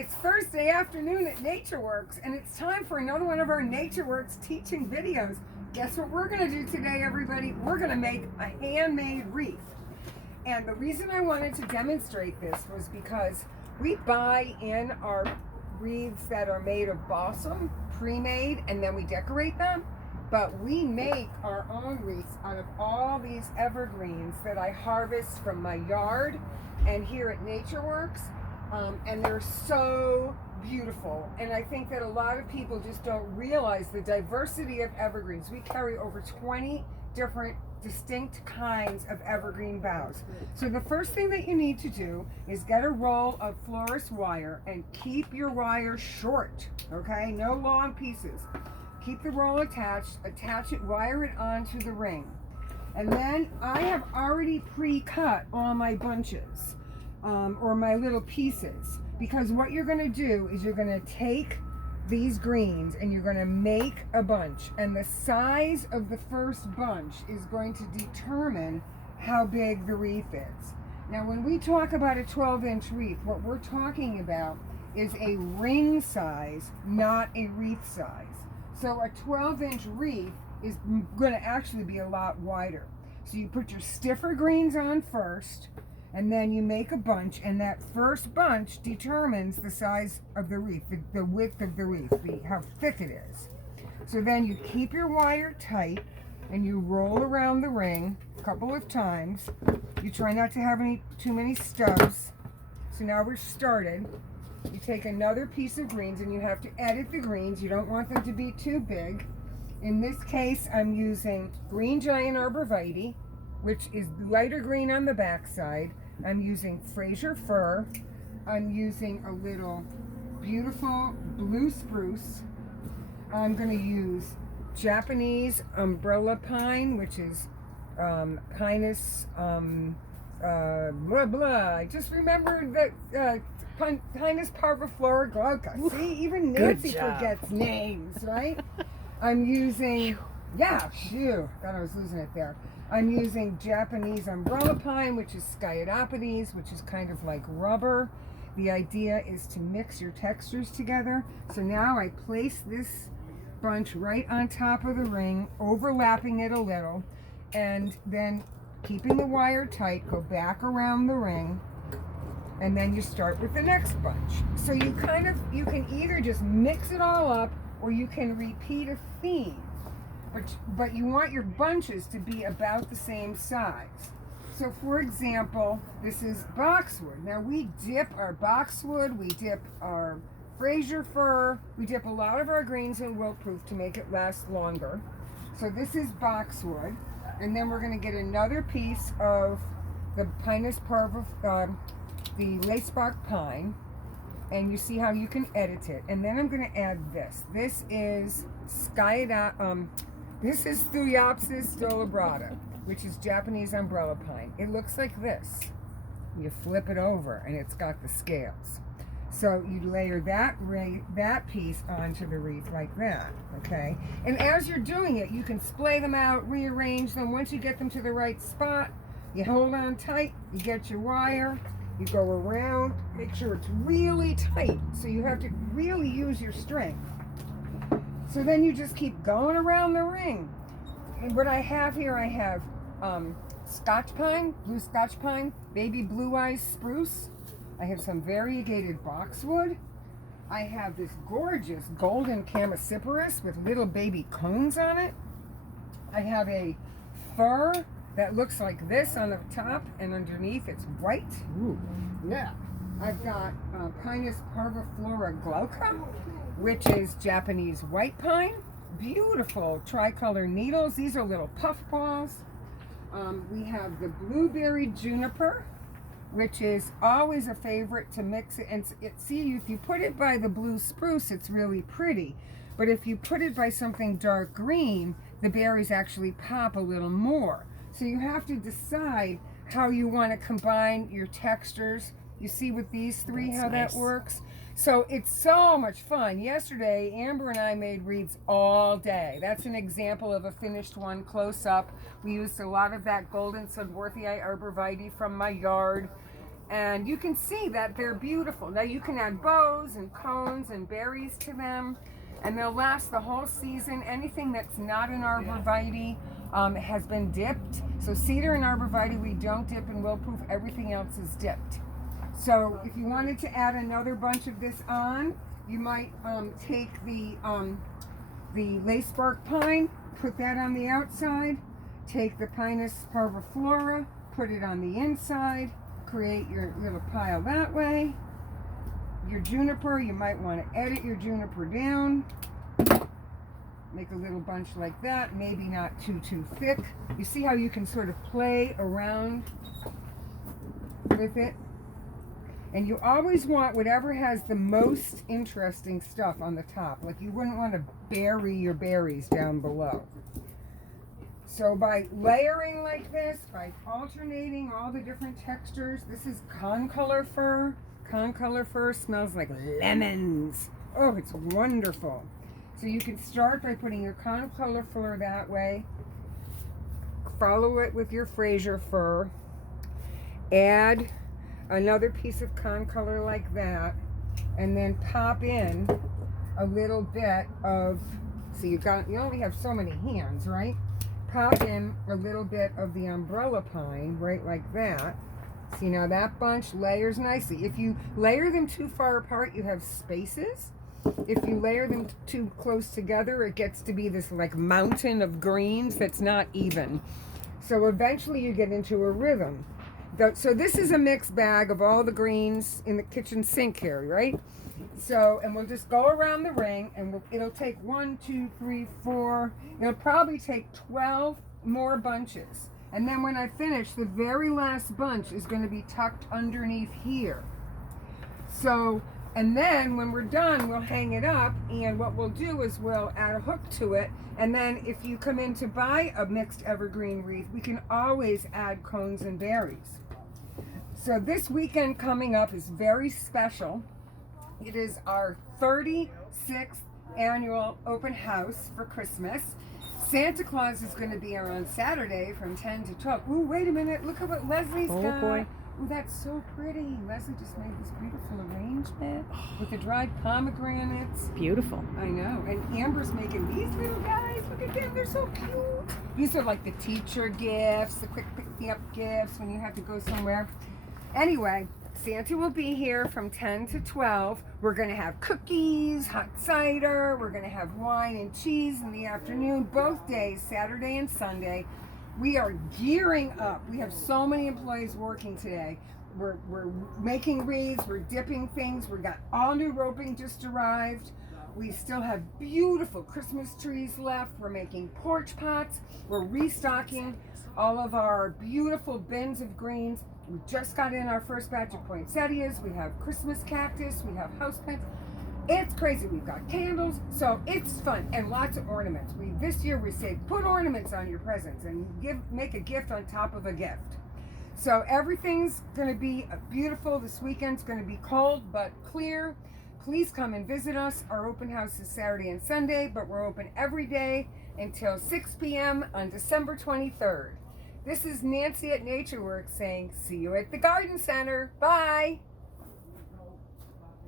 It's Thursday afternoon at Natureworks, and it's time for another one of our Natureworks teaching videos. Guess what we're going to do today, everybody? We're going to make a handmade wreath. And the reason I wanted to demonstrate this was because we buy in our wreaths that are made of balsam, pre-made, and then we decorate them. But we make our own wreaths out of all these evergreens that I harvest from my yard and here at Natureworks. And they're so beautiful, and I think that a lot of people just don't realize the diversity of evergreens. We carry over 20 different distinct kinds of evergreen boughs. So the first thing that you need to do is get a roll of florist wire and keep your wire short, okay? No long pieces. Keep the roll attached, attach it, wire it onto the ring. And then I have already pre-cut all my bunches. Or my little pieces, because what you're going to do is you're going to take these greens and you're going to make a bunch, and the size of the first bunch is going to determine how big the wreath is. Now when we talk about a 12-inch wreath, what we're talking about is a ring size, not a wreath size. So a 12-inch wreath is going to actually be a lot wider. So you put your stiffer greens on first, and then you make a bunch, and that first bunch determines the size of the wreath, the width of the wreath, how thick it is. So then you keep your wire tight and you roll around the ring a couple of times. You try not to have too many stubs. So now we're started. You take another piece of greens and you have to edit the greens. You don't want them to be too big. In this case, I'm using green giant arborvitae, which is lighter green on the back side. I'm using Fraser fir. I'm using a little beautiful blue spruce. I'm going to use Japanese umbrella pine, which is Pinus blah blah. I just remembered that Pinus parviflora glauca. See, even Nancy forgets names, right? I'm using, thought I was losing it there. I'm using Japanese umbrella pine, which is Sciatopodes, which is kind of like rubber. The idea is to mix your textures together. So now I place this bunch right on top of the ring, overlapping it a little, and then keeping the wire tight, go back around the ring, and then you start with the next bunch. So you can either just mix it all up, or you can repeat a theme. But you want your bunches to be about the same size. So for example, this is boxwood. Now we dip our boxwood, we dip our Fraser fir, we dip a lot of our greens in wilt-proof to make it last longer. So this is boxwood, and then we're going to get another piece of the Pinus parviflora, the lacebark pine, and you see how you can edit it. And then I'm going to add this. This is This is Thuiopsis stolobrata, which is Japanese umbrella pine. It looks like this. You flip it over and it's got the scales. So you layer that piece onto the wreath like that, okay? And as you're doing it, you can splay them out, rearrange them. Once you get them to the right spot, you hold on tight, you get your wire, you go around, make sure it's really tight. So you have to really use your strength. So then you just keep going around the ring. And what I have here, I have Scotch pine, blue Scotch pine, baby blue eyes spruce. I have some variegated boxwood. I have this gorgeous golden chamaecyparis with little baby cones on it. I have a fir that looks like this on the top, and underneath it's white. Ooh. Yeah. I've got Pinus parviflora glauca, which is Japanese white pine. Beautiful tricolor needles. These are little puffballs. We have the blueberry juniper, which is always a favorite to mix it. And see, if you put it by the blue spruce, it's really pretty. But if you put it by something dark green, the berries actually pop a little more. So you have to decide how you want to combine your textures. You see with these three how that works? So it's so much fun. Yesterday, Amber and I made wreaths all day. That's an example of a finished one close up. We used a lot of that golden Sudworthii arborvitae from my yard. And you can see that they're beautiful. Now you can add bows and cones and berries to them, and they'll last the whole season. Anything that's not an arborvitae has been dipped. So cedar and arborvitae we don't dip, and willow-proof, everything else is dipped. So if you wanted to add another bunch of this on, you might take the lacebark pine, put that on the outside, take the Pinus parviflora, put it on the inside, create your little pile that way. Your juniper, you might want to edit your juniper down. Make a little bunch like that, maybe not too thick. You see how you can sort of play around with it? And you always want whatever has the most interesting stuff on the top. Like you wouldn't want to bury your berries down below. So by layering like this, by alternating all the different textures, this is concolor fir. Concolor fir smells like lemons. Oh, it's wonderful. So you can start by putting your concolor fir that way. Follow it with your Fraser fir. Add another piece of concolor like that. And then pop in a little bit of, so you only have so many hands, right? Pop in a little bit of the umbrella pine, right like that. See, now that bunch layers nicely. If you layer them too far apart, you have spaces. If you layer them too close together, it gets to be this like mountain of greens that's not even. So eventually you get into a rhythm. So this is a mixed bag of all the greens in the kitchen sink here, right? So, and we'll just go around the ring, and it'll take 1, 2, 3, 4. It'll probably take 12 more bunches. And then when I finish, the very last bunch is going to be tucked underneath here. So, and then when we're done, we'll hang it up, and what we'll do is we'll add a hook to it. And then if you come in to buy a mixed evergreen wreath, we can always add cones and berries. So this weekend coming up is very special. It is our 36th annual open house for Christmas. Santa Claus is going to be here on Saturday from 10 to 12. Ooh, wait a minute. Look at what Leslie's got. Oh, boy. Ooh, that's so pretty. Leslie just made this beautiful arrangement with the dried pomegranates. Beautiful. I know. And Amber's making these little guys. Look at them. They're so cute. These are like the teacher gifts, the quick pick-me-up gifts when you have to go somewhere. Anyway, Santa will be here from 10 to 12. We're going to have cookies, hot cider. We're going to have wine and cheese in the afternoon, both days, Saturday and Sunday. We are gearing up. We have so many employees working today. We're making wreaths. We're dipping things. We got all new roping just arrived. We still have beautiful Christmas trees left. We're making porch pots. We're restocking all of our beautiful bins of greens. We just got in our first batch of poinsettias. We have Christmas cactus. We have house plants. It's crazy. We've got candles. So it's fun. And lots of ornaments. This year we say put ornaments on your presents and make a gift on top of a gift. So everything's going to be beautiful. This weekend's going to be cold but clear. Please come and visit us. Our open house is Saturday and Sunday, but we're open every day until 6 p.m. on December 23rd. This is Nancy at Natureworks saying, see you at the garden center. Bye.